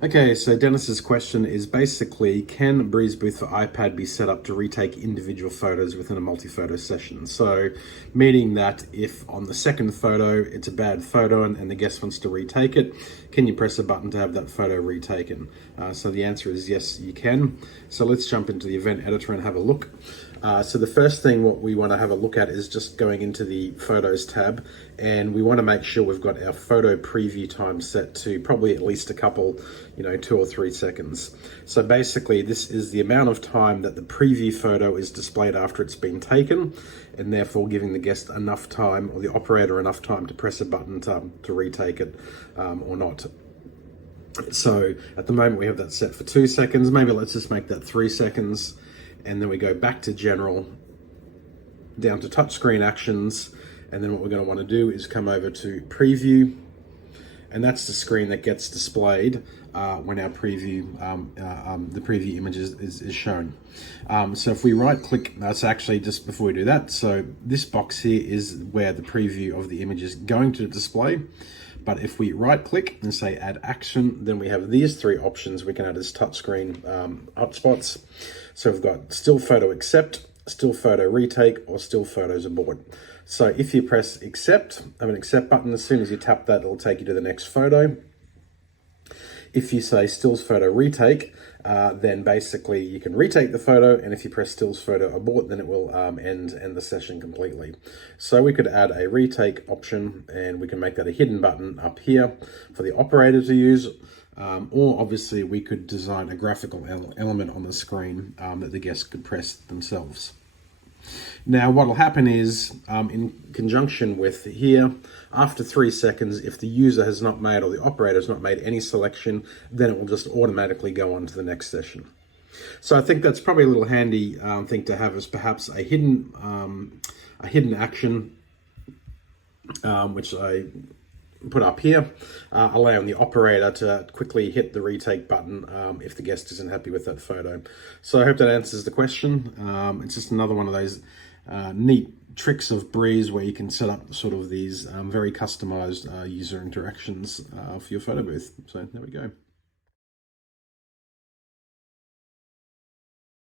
Okay, so Dennis's question is basically, can Breeze Booth for iPad be set up to retake individual photos within a multi-photo session? So, meaning that if on the second photo it's a bad photo and the guest wants to retake it, can you press a button to have that photo retaken? So the answer is yes, you can. So let's jump into the event editor and have a look. So the first thing what we want to have a look at is just going into the Photos tab, and we want to make sure we've got our photo preview time set to probably at least a couple, 2 or 3 seconds. So basically this is the amount of time that the preview photo is displayed after it's been taken, and therefore giving the guest enough time, or the operator enough time, to press a button to retake it or not. So at the moment we have that set for 2 seconds. Maybe let's just make that 3 seconds. And then we go back to general, down to touchscreen actions. And then what we're going to want to do is come over to preview. And that's the screen that gets displayed when our preview, the preview image is shown. So if we right click, that's actually just before we do that. So this box here is where the preview of the image is going to display. But if we right click and say add action, then we have these 3 options we can add as touchscreen hotspots. So we've got still photo accept, still photo retake, or still photos abort. So if you press accept, have an accept button, as soon as you tap that, it'll take you to the next photo. If you say stills photo retake, then basically you can retake the photo, and if you press stills photo abort, then it will end the session completely. So we could add a retake option, and we can make that a hidden button up here for the operator to use, or obviously we could design a graphical element on the screen that the guest could press themselves. Now what will happen is, in conjunction with here, after 3 seconds, if the user has not made, or the operator has not made any selection, then it will just automatically go on to the next session. So I think that's probably a little handy thing to have, as perhaps a hidden action, which I put up here, allowing the operator to quickly hit the retake button if the guest isn't happy with that photo. So I hope that answers the question. It's just another one of those neat tricks of Breeze where you can set up sort of these very customized user interactions for your photo booth. So there we go.